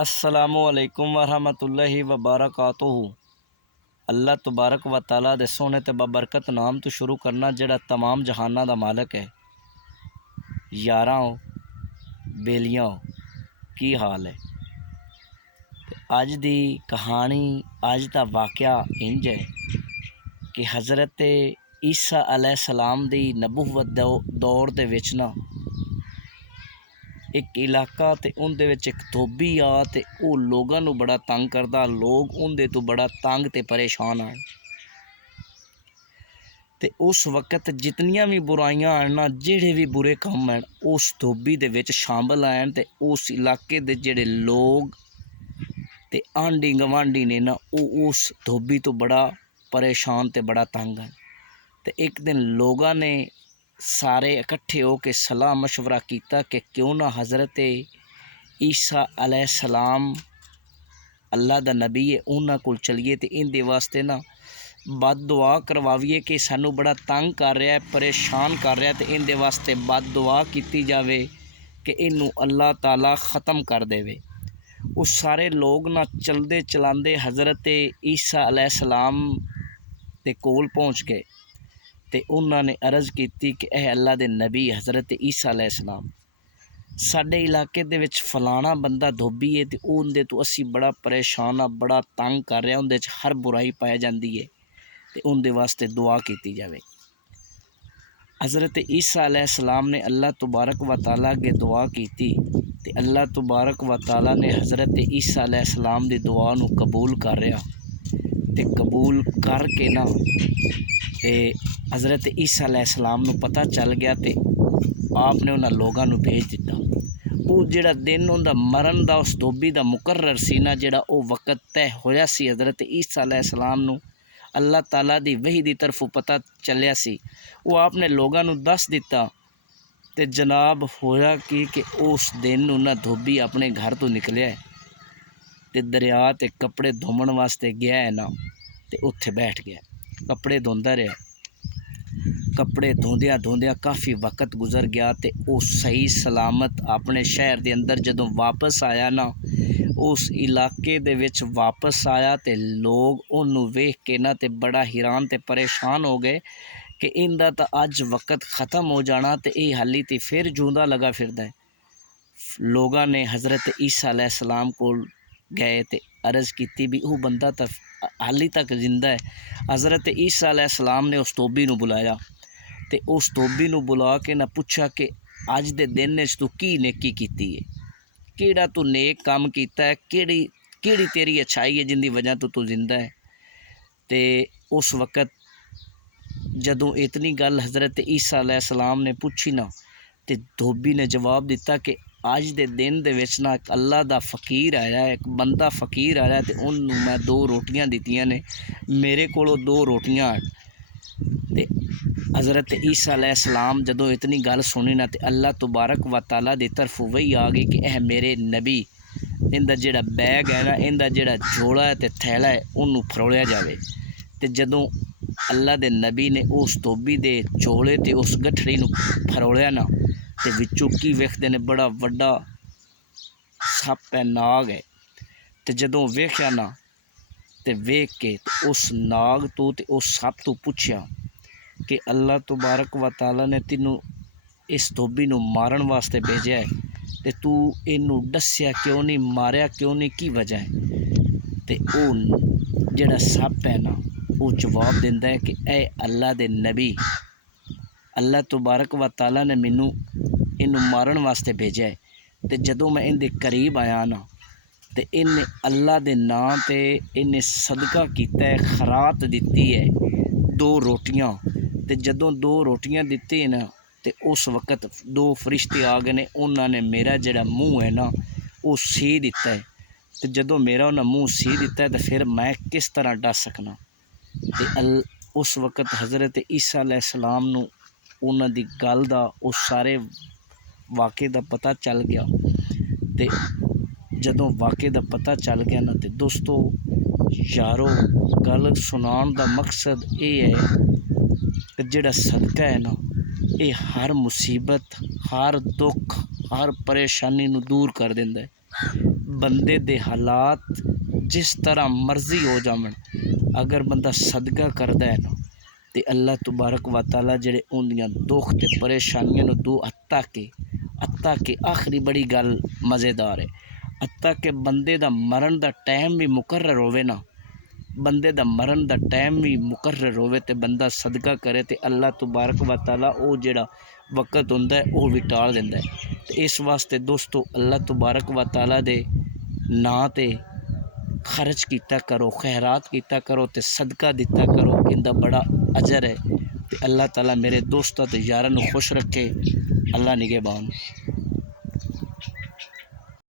अस्सलामुअलैकुम वरहमतुल्लाहि वबरकातुहू। अल्लाह तबारक व तआला दे सोहने ते बबरकत नाम तो शुरू करना जिहड़ा तमाम जहाना दा मालक है। यारां हो बेलियां हो, की हाल है? अज दी कहानी, अज दा वाक़या इंज है कि हज़रत ईसा अलैहिस्सलाम दी नबुव्वत दौर दे विच ना एक इलाका ते उनदे विच एक धोबी आ ते ओह लोगां नूं बड़ा तंग करदा। लोग उनदे तो बड़ा तंग ते परेशान आए ते उस वक्त जितनियां भी बुराइयां आन ना, जेड़े भी बुरे कम्म हैं, उस धोबी दे विच शामिल आन ते उस इलाके दे जेड़े लोग ते आंढी गवांढी ने ना, ओह उस धोबी तो बड़ा परेशान ते बड़ा तंग है। ते एक दिन लोगां ने सारे इकट्ठे हो के सलाह मशवरा किया कि क्यों ना हज़रत ईसा अलैहिस्सलाम अल्लाह दा नबी है, उन्हां कोल चलिए ते इंदे वास्ते ना बद दुआ करवाइए कि सानू बड़ा तंग कर रहा है, परेशान कर रहा है, तो इंदे वास्ते बद दुआ की जावे कि इनू अल्लाह ताला ख़त्म कर देवे। वो सारे लोग ना चलते चलाते हज़रत ईसा अलैहिस्सलाम दे कोल पहुँच गए ते उन्होंने अर्ज़ की कि यह अल्लाह दे नबी हज़रत ईसा अलैहिस्सलाम, साडे इलाके दे विच फलाना बंदा धोबी है, तो उनदे तो असी बड़ा परेशान हाँ, बड़ा तंग कर रहा, उनदे हर बुराई पाई जाती है, तो उनदे वास्ते दुआ की जावे। हज़रत ईसा अलैहिस्सलाम ने अल्लाह तबारक व तआला अगे दुआ की ते अल्लाह तबारक व तआला ने हज़रत ईसा अलैहिस्सलाम दी दुआ नूं कबूल कर रहा ते कबूल करके ना ते हज़रत ईसा अलैहिस्सलाम नूं पता चल गया ते आपने उन्हां लोगां नूं भेज दिता। वो जिहड़ा दिन उनदा मरण दा उस धोबी दा मुकर्रर सी ना, जिहड़ा वो वक्त तय होया सी, हज़रत ईसा अलैहिस्सलाम नूं अल्लाह ताला दी वही दी तरफों पता चलिया सी, वो आपने लोगां नूं दस दिता। ते जनाब होया कि उस दिन उन्हां धोबी अपने घर तो निकलिया ते दरिया ते कपड़े धोमण वास्ते गया है ना, ते उत्थे बैठ गया, कपड़े धोंदा रहा। कपड़े धोंदिया धोंदिया काफ़ी वक्त गुजर गया ते वो सही सलामत अपने शहर के अंदर जदों वापस आया ना, उस इलाके दे विच वापस आया ते लोग उन्होंने वेख के ना ते बड़ा हैरान ते परेशान हो गए कि इंदा तो अज वक्त ख़त्म हो जाना ते ये हाली तो फिर जूंदा लगा फिरदा है। लोगों ने हज़रत ईसा अलैहिस्सलाम को गए ते अर्ज़ की भी वो बंदा तो हाली तक जिंदा है। हज़रत ईसा अलैहिस्सलाम ने उस धोबी नूं बुलाया ते उस धोबी नूं बुला के ना पूछा कि अज दे दिन तू की नेकी कीती है, केड़ा तू नेक काम कीता है, केड़ी केड़ी तेरी अच्छाई है जिंदी वजह तो तू जिंदा है। ते उस वक़्त जदों इतनी गल हज़रत ईसा अलैहिस्सलाम ने पूछी ना, ते धोबी ने जवाब दिता कि अज दे दिन दे विच ना एक अल्लाह दा फ़कीर आया है, एक बंदा फ़कीर आया ते उन्नू मैं 2 रोटियां दित्तियां ने, मेरे कोलों 2 रोटियां। ते हज़रत ईसा अलैहिस्सलाम जदों इतनी गल सुनी ना, ते अल्लाह तबारक व तआला दी तरफ वही आ गई कि यह मेरे नबी, इंदा जिहड़ा बैग है ना, इंदा जिहड़ा झोला है ते थैला है, उन्नू फरोलिया जावे। ते जदों अल्लाह दे नबी ने उस धोबी दे झोले ते उस गठड़ी नूं फरोलिया ना, ते विचों की वेखदे ने बड़ा वड्डा सप है, नाग है। ते जदों वेख्या ना ते वेख के उस नाग तो ते उस सप तो पुछया कि अल्लाह तबारक व तआला ने तैनूं इस धोबी नूं मारन वास्ते भेजा है, ते तू इनू दस्या क्यों नहीं, मारिया क्यों नहीं, की वजह है? ते वो जिहड़ा सप है ना, वो जवाब दिंदा है कि ऐ अल्लाह दे नबी, अल्लाह तबारक व तआला ने मैनू इनू मारन वास्ते भेजा है। ते जदों मैं इनके करीब आया ना, ते इन्हें अल्लाह दे नां ते इन्हें सदका किया है, खरात दिती है 2 रोटियां। ते जदों 2 रोटियां दित्ती ना, ते उस वक़्त 2 फरिश्ते आ गए ने, उन्होंने मेरा जिहड़ा मूँह है ना, वो सी दिता है। ते जदों मेरा उन्हें मूँह सी दिता है, तो फिर मैं किस तरह डस सकना। ते उस वक़्त हज़रत ईसा अलैहिस्सलाम नूं उन्हां दी गल दा उस सारे वाक़े दा पता चल गया। ते जदों वाक़े दा पता चल गया ना, ते दोस्तों यारो गल सुनाण दा मकसद ये है कि जिहड़ा सदका है ना, ये हर मुसीबत, हर दुख, हर परेशानी नूं दूर कर दिंदा है। बंदे दे हालात जिस तरह मर्जी हो जावन, अगर बंदा सदका करदा है ना तो अल्लाह तबारक व तआला जेड़े उन्दियां दुख ते परेशानियां नूं दूर हत्ता के आखिरी बड़ी गल मज़ेदार है, हत्ता के बंदे दा मरण दा टाइम भी मुकर्रर होवे ना, बंदे दा मरण दा टाइम भी मुकर्रर होवे ते बंदा सदका करे तो अल्लाह तबारक व तआला वो जेड़ा वक्त हुंदा है वो भी टाल दिंदा है। तो इस वास्ते दोस्तों अल्लाह तबारक व तआला दे नां ते खर्च किया करो, खैरात किया करो तो सदका दिता करो, इनका बड़ा अजर है। तो अल्लाह ताला मेरे दोस्तों तो यारां नूं खुश रखे। अल्लाह निगहबान।